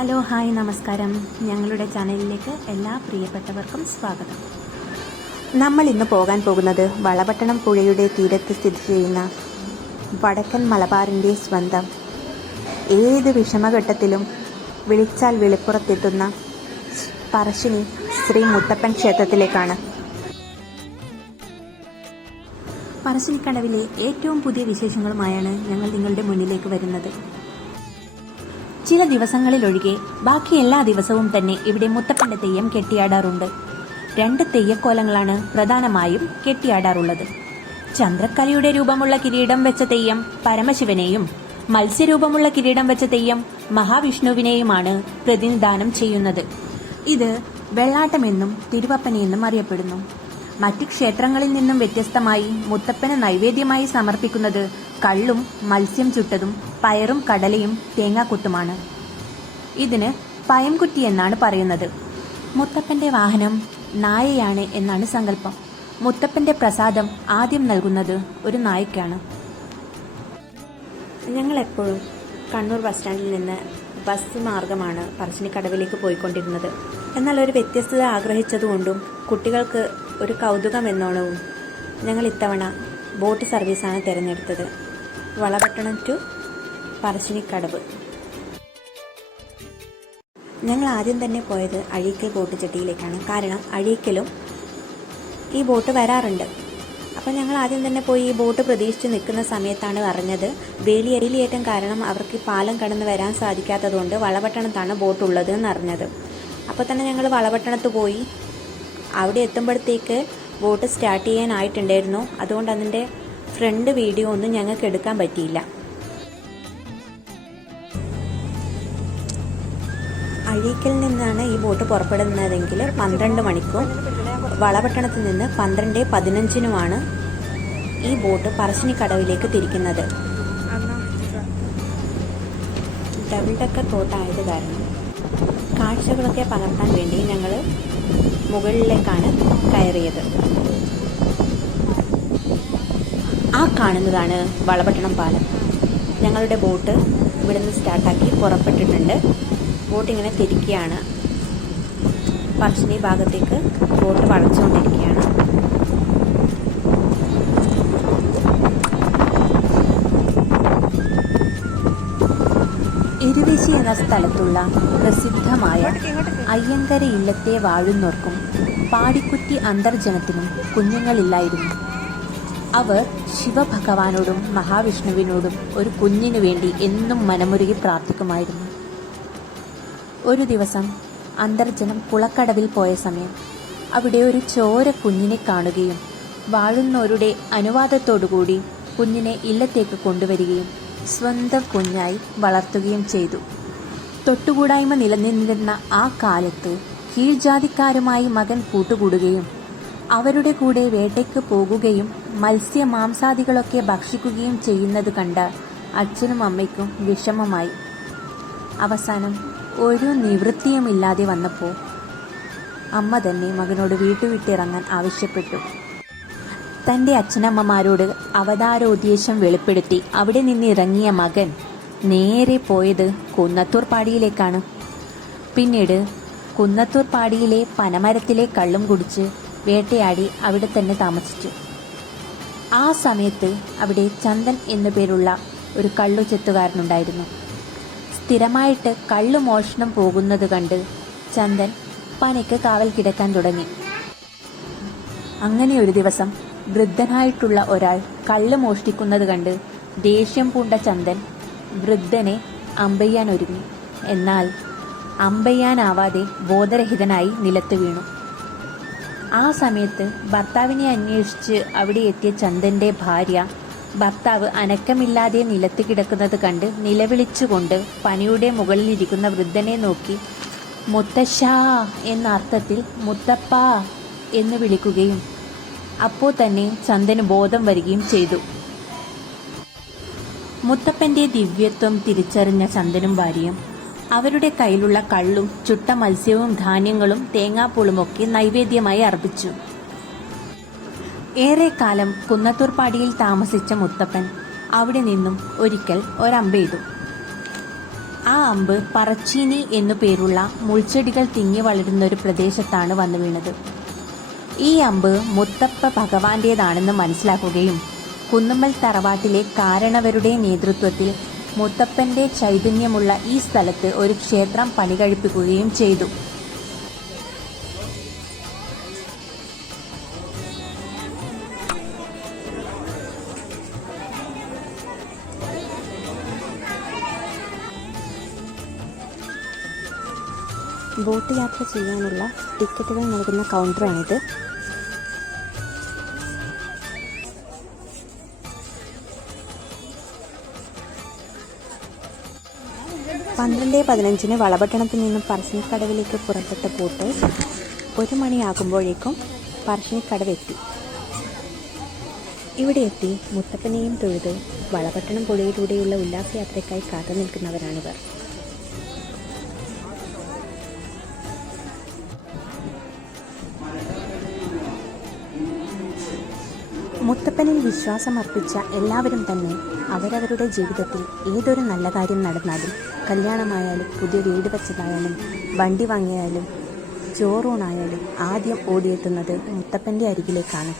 Hello hi നമസ്കാരം. ഞങ്ങളുടെ ചാനലിലേക്ക് എല്ലാ പ്രിയപ്പെട്ടവർക്കും സ്വാഗതം. നമ്മൾ ഇന്ന് പോകാൻ പോകുന്നത് വളപട്ടണം പുഴയുടെ തീരത്ത് സ്ഥിതി ചെയ്യുന്ന വടക്കൻ മലബാറിൻ്റെ സ്വന്തം, ഏത് വിഷമഘട്ടത്തിലും വിളിച്ചാൽ വെളിപ്പുറത്തെത്തുന്ന പറശ്ശിനി ശ്രീ മുത്തപ്പൻ ക്ഷേത്രത്തിലേക്കാണ്. പറശ്ശിനിക്കടവിലെ ഏറ്റവും പുതിയ വിശേഷങ്ങളുമായാണ് ഞങ്ങൾ നിങ്ങളുടെ മുന്നിലേക്ക് വരുന്നത്. ചില ദിവസങ്ങളിലൊഴികെ ബാക്കി എല്ലാ ദിവസവും തന്നെ ഇവിടെ മുത്തപ്പന്റെ തെയ്യം കെട്ടിയാടാറുണ്ട്. 2 തെയ്യക്കോലങ്ങളാണ് പ്രധാനമായും കെട്ടിയാടാറുള്ളത്. ചന്ദ്രക്കലയുടെ രൂപമുള്ള കിരീടം വെച്ച തെയ്യം പരമശിവനെയും മത്സ്യരൂപമുള്ള കിരീടം വെച്ച തെയ്യം മഹാവിഷ്ണുവിനെയുമാണ് പ്രതിനിധാനം ചെയ്യുന്നത്. ഇത് വെള്ളാട്ടമെന്നും തിരുവപ്പനെന്നും അറിയപ്പെടുന്നു. മറ്റ് ക്ഷേത്രങ്ങളിൽ നിന്നും വ്യത്യസ്തമായി മുത്തപ്പന് നൈവേദ്യമായി സമർപ്പിക്കുന്നത് കള്ളും മത്സ്യം ചുട്ടതും പയറും കടലയും തേങ്ങാക്കൊത്തുമാണ്. ഇതിന് പയംകുറ്റി എന്നാണ് പറയുന്നത്. മുത്തപ്പന്റെ വാഹനം നായയാണ് എന്നാണ് സങ്കല്പം. മുത്തപ്പന്റെ പ്രസാദം ആദ്യം നൽകുന്നത് ഒരു നായക്കാണ്. ഞങ്ങളെപ്പോഴും കണ്ണൂർ ബസ് സ്റ്റാൻഡിൽ നിന്ന് ബസ് മാർഗമാണ് പറശ്ശിനിക്കടവിലേക്ക് പോയിക്കൊണ്ടിരുന്നത്. എന്നാൽ ഒരു വ്യത്യസ്തത ആഗ്രഹിച്ചതുകൊണ്ടും കുട്ടികൾക്ക് ഒരു കൗതുകം എന്നോണവും ഞങ്ങൾ ഇത്തവണ ബോട്ട് സർവീസാണ് തിരഞ്ഞെടുത്തത്. വളപട്ടണം ടു പറശ്ശിനിക്കടവ്. ഞങ്ങൾ ആദ്യം തന്നെ പോയത് അഴീക്കൽ ബോട്ട് ജെട്ടിയിലേക്കാണ്. കാരണം അഴീക്കലും ഈ ബോട്ട് വരാറുണ്ട്. അപ്പം ഞങ്ങൾ ആദ്യം തന്നെ പോയി ഈ ബോട്ട് പ്രതീക്ഷിച്ച് നിൽക്കുന്ന സമയത്താണ് അറിഞ്ഞത് വേലിയേറ്റം കാരണം അവർക്ക് പാലം കടന്ന് വരാൻ സാധിക്കാത്തതുകൊണ്ട് വളപട്ടണത്താണ് ബോട്ട് ഉള്ളത് എന്നറിഞ്ഞത്. അപ്പോൾ തന്നെ ഞങ്ങൾ വളപട്ടണത്ത് പോയി. അവിടെ എത്തുമ്പോഴത്തേക്ക് ബോട്ട് സ്റ്റാർട്ട് ചെയ്യാനായിട്ടുണ്ടായിരുന്നു. അതുകൊണ്ട് അതിൻ്റെ ഫ്രണ്ട് വീഡിയോ ഒന്നും ഞങ്ങൾക്ക് എടുക്കാൻ പറ്റിയില്ല. അഴീക്കൽ നിന്നാണ് ഈ ബോട്ട് പുറപ്പെടുന്നതെങ്കിൽ 12 മണിക്കും വളപട്ടണത്തിൽ നിന്ന് 12:15 ഈ ബോട്ട് പറശ്ശിനിക്കടവിലേക്ക് തിരിക്കുന്നത്. ഡബിൾ ഡെക്കർ ബോട്ടായത് കാരണം കാഴ്ചകളൊക്കെ പകർത്താൻ വേണ്ടി ഞങ്ങൾ മുകളിലേക്കാണ് കയറിയത്. ആ കാണുന്നതാണ് വളപട്ടണം പാലം. ഞങ്ങളുടെ ബോട്ട് ഇവിടുന്ന് സ്റ്റാർട്ടാക്കി പുറപ്പെട്ടിട്ടുണ്ട്. ബോട്ട് ഇങ്ങനെ തിരിക്കുകയാണ്. പറശ്ശിനി ഭാഗത്തേക്ക് ബോട്ട് വളച്ചുകൊണ്ടിരിക്കുകയാണ്. ഇരുവേശി എന്ന സ്ഥലത്തുള്ള പ്രസിദ്ധമായ അയ്യങ്കര ഇല്ലത്തെ വാഴുന്നോർക്കും പാടിക്കുറ്റി അന്തർജനത്തിനും കുഞ്ഞുങ്ങളില്ലായിരുന്നു. അവർ ശിവഭഗവാനോടും മഹാവിഷ്ണുവിനോടും ഒരു കുഞ്ഞിനു വേണ്ടി എന്നും മനമുരുകി പ്രാർത്ഥിക്കുമായിരുന്നു. ഒരു ദിവസം അന്തർജനം കുളക്കടവിൽ പോയ സമയം അവിടെ ഒരു ചോര കുഞ്ഞിനെ കാണുകയും വാഴുന്നോരുടെ അനുവാദത്തോടുകൂടി കുഞ്ഞിനെ ഇല്ലത്തേക്ക് കൊണ്ടുവരികയും സ്വന്തം കുഞ്ഞായി വളർത്തുകയും ചെയ്തു. തൊട്ടുകൂടായ്മ നിലനിന്നിരുന്ന ആ കാലത്ത് കീഴ്ജാതിക്കാരുമായി മകൻ കൂട്ടുകൂടുകയും അവരുടെ കൂടെ വേട്ടയ്ക്ക് പോകുകയും മത്സ്യമാംസാദികളൊക്കെ ഭക്ഷിക്കുകയും ചെയ്യുന്നത് കണ്ട അച്ഛനും അമ്മയ്ക്കും വിഷമമായി. അവസാനം ഒരു നിവൃത്തിയുമില്ലാതെ വന്നപ്പോൾ അമ്മ തന്നെ മകനോട് വീട്ടുവിട്ടിറങ്ങാൻ ആവശ്യപ്പെട്ടു. തൻ്റെ അച്ഛനമ്മമാരോട് അവതാരോദ്ദേശം വെളിപ്പെടുത്തി അവിടെ നിന്നിറങ്ങിയ മകൻ നേരെ പോയത് കുന്നത്തൂർ പാടിയിലേക്കാണ്. പിന്നീട് കുന്നത്തൂർ പാടിയിലെ പനമരത്തിലെ കള്ളും കുടിച്ച് വേട്ടയാടി അവിടെ തന്നെ താമസിച്ചു. ആ സമയത്ത് അവിടെ ചന്ദൻ എന്നു പേരുള്ള ഒരു കള്ളു ചെത്തുകാരനുണ്ടായിരുന്നു. സ്ഥിരമായിട്ട് കള്ളു മോഷണം പോകുന്നത് കണ്ട് ചന്ദൻ പനയ്ക്ക് കാവൽ കിടക്കാൻ തുടങ്ങി. അങ്ങനെ ഒരു ദിവസം വൃദ്ധനായിട്ടുള്ള ഒരാൾ കള്ള് മോഷ്ടിക്കുന്നത് കണ്ട് ദേഷ്യം പൂണ്ട ചന്ദൻ വൃദ്ധനെ അമ്പെയ്യാൻ ഒരുങ്ങി. എന്നാൽ അമ്പെയ്യാനാവാതെ ബോധരഹിതനായി നിലത്ത് വീണു. ആ സമയത്ത് ഭർത്താവിനെ അന്വേഷിച്ച് അവിടെ എത്തിയ ചന്ദന്റെ ഭാര്യ ഭർത്താവ് അനക്കമില്ലാതെ നിലത്ത് കിടക്കുന്നത് കണ്ട് നിലവിളിച്ചുകൊണ്ട് പനിയുടെ മുകളിലിരിക്കുന്ന വൃദ്ധനെ നോക്കി മുത്തശ്ശാ എന്ന അർത്ഥത്തിൽ മുത്തപ്പ എന്ന് വിളിക്കുകയും അപ്പോൾ തന്നെ ചന്ദന് ബോധം വരികയും ചെയ്തു. മുത്തപ്പന്റെ ദിവ്യത്വം തിരിച്ചറിഞ്ഞ ചന്ദനും ഭാര്യയും അവരുടെ കയ്യിലുള്ള കള്ളും ചുട്ട മത്സ്യവും ധാന്യങ്ങളും തേങ്ങാപ്പൂളുമൊക്കെ നൈവേദ്യമായി അർപ്പിച്ചു. ഏറെക്കാലം കുന്നത്തൂർ പാടിയിൽ താമസിച്ച മുത്തപ്പൻ അവിടെ നിന്നും ഒരിക്കൽ ഒരമ്പെയ്തു. ആ അമ്പ് പറച്ചീനി എന്നു പേരുള്ള മുൾച്ചെടികൾ തിങ്ങി വളരുന്ന ഒരു പ്രദേശത്താണ് വന്നു വീണത്. ഈ അമ്പ് മുത്തപ്പ ഭഗവാന്റേതാണെന്ന് മനസ്സിലാക്കുകയും കുന്നുമ്മൽ തറവാട്ടിലെ കാരണവരുടെ നേതൃത്വത്തിൽ മുത്തപ്പന്റെ ചൈതന്യമുള്ള ഈ സ്ഥലത്ത് ഒരു ക്ഷേത്രം പണികഴിപ്പിക്കുകയും ചെയ്തു. ബോട്ട് യാത്ര ചെയ്യാനുള്ള ടിക്കറ്റുകൾ നൽകുന്ന കൗണ്ടറാണിത്. പന്ത്രണ്ട് 15 വളപട്ടണത്തിൽ നിന്നും പറശ്ശിനിക്കടവിലേക്ക് പുറപ്പെട്ട ബോട്ട് 1 മണിയാകുമ്പോഴേക്കും പറശ്ശിനിക്കടവെത്തി. ഇവിടെ എത്തി മുത്തപ്പനെയും തൊഴുത് വളപട്ടണം പുഴയിലൂടെയുള്ള ഉല്ലാസയാത്രയ്ക്കായി കാത്തു നിൽക്കുന്നവരാണിവർ. മുത്തപ്പനിൽ വിശ്വാസമർപ്പിച്ച എല്ലാവരും തന്നെ അവരവരുടെ ജീവിതത്തിൽ ഏതൊരു നല്ല കാര്യം നടന്നാലും, കല്യാണമായാലും, പുതിയ വീട് വെച്ചതായാലും, വണ്ടി വാങ്ങിയാലും, ചോറൂണായാലും ആദ്യം ഓടിയെത്തുന്നത് മുത്തപ്പൻ്റെ അരികിലേക്കാണ്.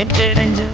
ഡേഞ്ചർ